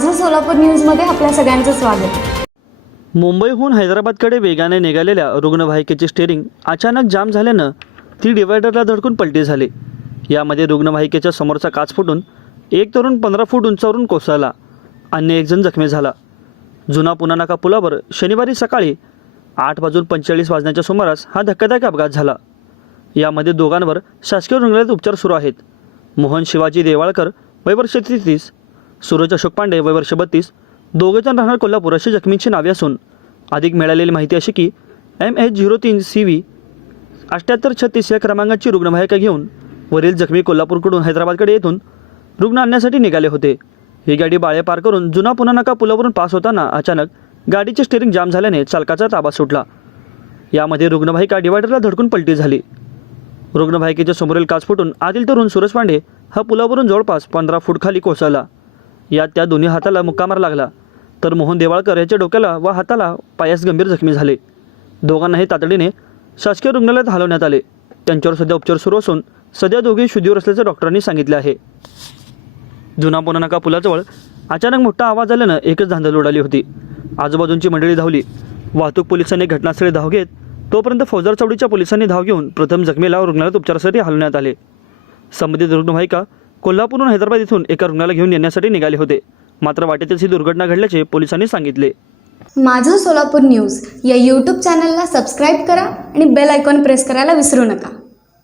माझं सोलापूर न्यूजमध्ये आपल्या सगळ्यांचं स्वागत। मुंबईहून हैदराबादकडे वेगाने निघालेल्या रुग्णवाहिकेचे स्टेअरिंग अचानक जाम झाल्यानं ती डिवायडरला धडकून पलटी झाली। यामध्ये रुग्णवाहिकेच्या समोरचा काच फुटून एक तरुण 15 फूट उंचावरून कोसळला, अन्य एक जण जखमी झाला। जुना पुणा नाका पुलावर शनिवारी सकाळी 8:45 वाजण्याच्या सुमारास हा धक्कादायक अपघात झाला। यामध्ये दोघांवर शासकीय रुग्णालयात उपचार सुरू आहेत। मोहन शिवाजी देवाळकर वय वर्ष 33, सूरज अशोक पांडे वय वर्ष 32, दोघेजण राहणार कोल्हापूर अशी जखमींची नावे असून अधिक मिळालेली माहिती अशी की MH03CV 7836 या क्रमांकाची रुग्णवाहिका घेऊन वरील जखमी कोल्हापूरकडून हैदराबादकडे येथून रुग्ण आणण्यासाठी निघाले होते। ही गाडी बाळे पार करून जुना पुणा नाका पुलावरून पास होताना अचानक गाडीचे स्टेअरिंग जाम झाल्याने चालकाचा ताबा सुटला। यामध्ये रुग्णवाहिका डिवायडरला धडकून पलटी झाली। रुग्णवाहिकेच्या समोरील काच फुटून आतील तरुण सूरज पांडे हा पुलावरून जवळपास 15 फूट खाली कोसळला। यात त्या दोन्ही हाताला मुक्का मार लागला, तर मोहन देवाळकर याच्या डोक्याला व हाताला पायास गंभीर जखमी झाले। दोघांनाही तातडीने शासकीय रुग्णालयात हलवण्यात आले। त्यांच्यावर सध्या उपचार सुरू असून सध्या दोघे शुद्धीवर असल्याचे डॉक्टरांनी सांगितले आहे। जुना पुणा नाका पुलाजवळ अचानक मोठा आवाज आल्यानं एकच धांदल उडाली होती। आजूबाजूंची मंडळी धावली। वाहतूक पोलिसांनी घटनास्थळी धाव घेत तोपर्यंत फौजदार चौडीच्या पोलिसांनी धाव घेऊन प्रथम जखमीला रुग्णालयात उपचारासाठी हलवण्यात आले। संबंधित रुग्णवाहिका कोल्हापूरहून हैदराबाद येथून एका रुग्णाला घेऊन येण्यासाठी निघाले होते, मात्र वाटेतच ही दुर्घटना घडल्याचे पोलिसांनी सांगितले। माझं सोलापूर न्यूज या यूट्यूब चॅनलला सबस्क्राईब करा आणि बेल आयकॉन प्रेस करायला विसरू नका।